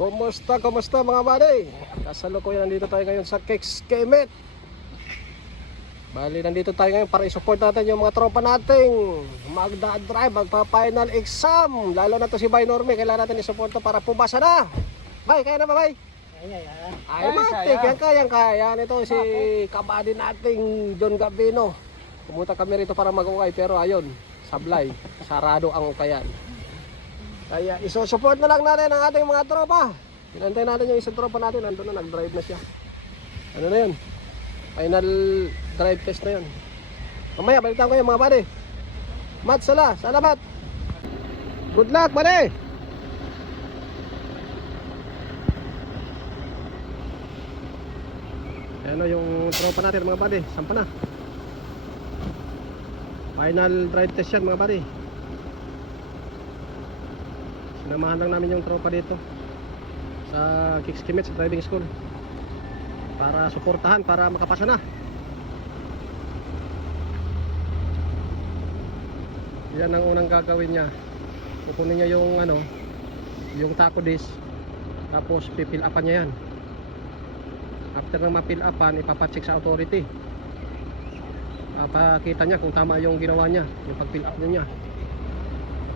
Kumusta mga buddy? Kasalukuyan nandito tayo ngayon sa Kicks Kemet. Bali, nandito tayo ngayon para i-support natin yung mga tropa nating magda-drive, magpa-final exam. Lalo na to si Bay Norme, kailangan natin i-support to para pumasa na. Bay, kaya na ba, Bay? Ay, matik, kayang-kaya. Ito si kabady nating John Gabino. Pumunta kami rito para mag-ukay, pero ayun, sablay, sarado ang ukayan. Kaya iso-support na lang natin ang ating mga tropa. Pinantay natin yung isang tropa natin, nandun na, nag-drive na siya. Ano na yun? Final drive test na yun. Mamaya, balitan ko yung mga buddy. Mat, salamat. Good luck, buddy. Ano yung tropa natin mga buddy, sampa na. Final drive test yan mga buddy. Sinamahan lang namin yung tropa dito sa Kicks Kemet sa driving school para suportahan, para makapasa na. Yan ang unang gagawin niya. Kukunin niya yung yung taco disc, tapos pipil upan niya yan. After na mapil upan, ipapacheck sa authority. Papakita niya kung tama yung ginawa niya, yung pagpil up niya.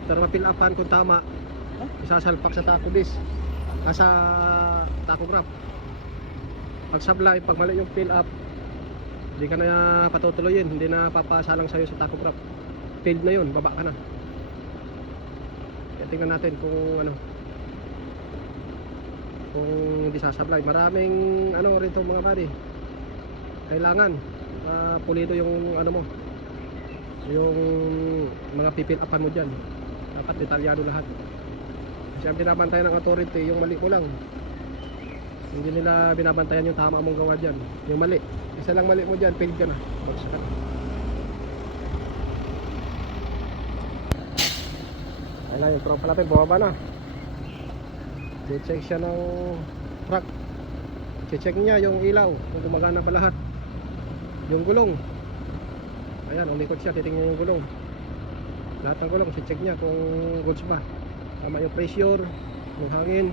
After mapil upan, kung tama, isasalpak sa taco disc, sa tachograph. Pag sablay, pag mali yung fill up, hindi ka na patutuloyin, hindi na papasalang sa'yo sa tachograph. Failed na yun, baba ka na. Kaya tingnan natin kung kung hindi sasablay. Maraming rito mga buddy, kailangan pulido yung mo, yung mga pipil upan mo dyan. Dapat detalyado lahat. Kasi ang binabantayan ng authority, yung mali mo lang. Hindi nila binabantayan yung tama mong gawa dyan. Yung mali, isa lang mali mo dyan, failed ka na, bagsak ka na. Ayun, yung tropa natin bumaba na. I-check siya ng truck. I-check niya yung ilaw, kung gumagana pa lahat. Yung gulong, ayan, umikot siya, titingnan yung gulong. Lahat ng gulong, i-check niya kung goods ba, tama yung pressure, yung hangin.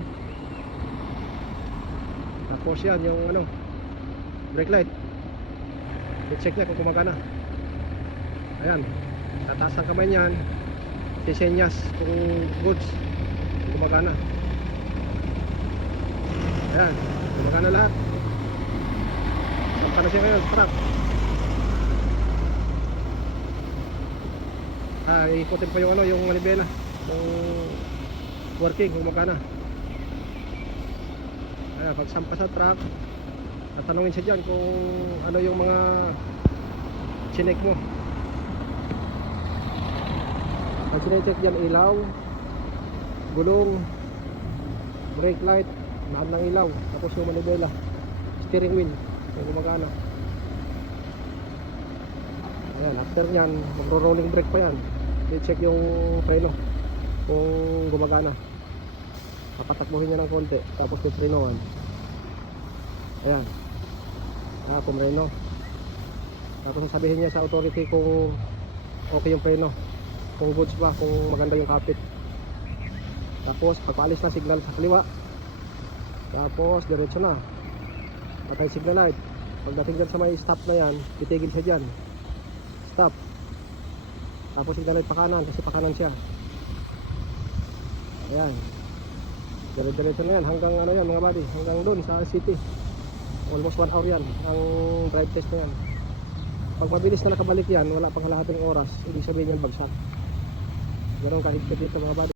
Tapos yan, yung brake light, i-check niya kung gumagana. Ayan, tataas ang kamay niyan, sisenyas kung goods, kung gumagana. Ayan, gumagana lahat. Sampa na siya ngayon, parang ikutin pa yung yung manibela, yung working, gumagana. Ayan, pag sampa sa truck, tatanungin siya dyan kung ano yung mga chinek mo. Pag sinecheck dyan, ilaw, gulong, brake light, lahat ng ilaw, tapos yung manibela, steering wheel, yung gumagana. Ayan, after nyan, magro-rolling brake pa yan. I-check yung preno kung gumagana. Papatakbuhin niya ng konti, tapos piprenoan. Ayan, pumreno. Tapos sasabihin niya sa authority kung okay yung preno, kung goods ba, kung maganda yung kapit. Tapos pagpaalis na, signal sa kaliwa. Tapos diretso na, patay signal light. Pagdating dyan sa may stop na yan, titigil siya dyan, stop. Tapos signal light pa kanan, kasi pa kanan siya. Ayan, diretso na yan hanggang yan mga buddy, hanggang doon sa city. Almost 1 hour yan ang drive test na yan. Pag mabilis na nakabalik yan, wala pang kalahating oras, ibig sabihin yan bagsak. Ganun kahigpit dito mga buddy.